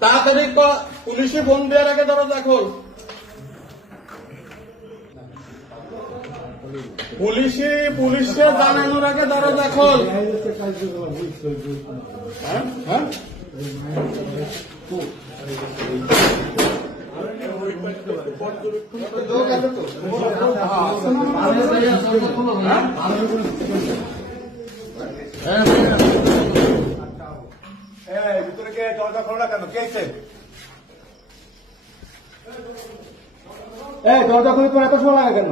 তাড়াতাড়ি পুলিশে ফোন দেওয়ার আগে দরজা খোল। পুলিশে জানানোর আগে দরজা খোল। ভিতরে কে দরজা খোলো না কেন? কে দরজা খুলে তোর এত সময় লাগে কেন?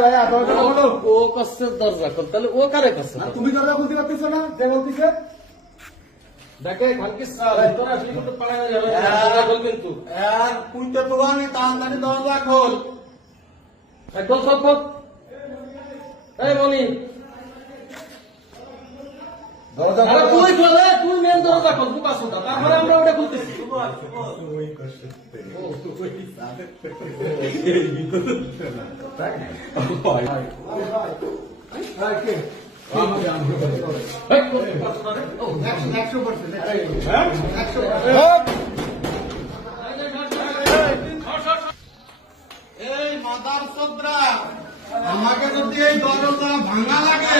ভাইয়া দরজা খোলো। ও করছে দরজা খোল, তাহলে ও কারে করছে? তুমি দরজা খুলতে পারতেছো না? যে বলতেছে দেখে ভাগ্যিস তোরা আসলে কিন্তু পালায় যাবে। দরজা খোল কিন্তু আর কুইতে তোলানি তাড়াতাড়ি দরজা খোল। খোল খোল খোল। এই মনি দরজা আরে তুই খোলে, তুই মেন দরজা খোল। তুই পাস না, তারপরে আমরা ওটা খুলতেছি। এই মাদার চোদরা, আমাকে যদি এই দরজা ভাঙা লাগে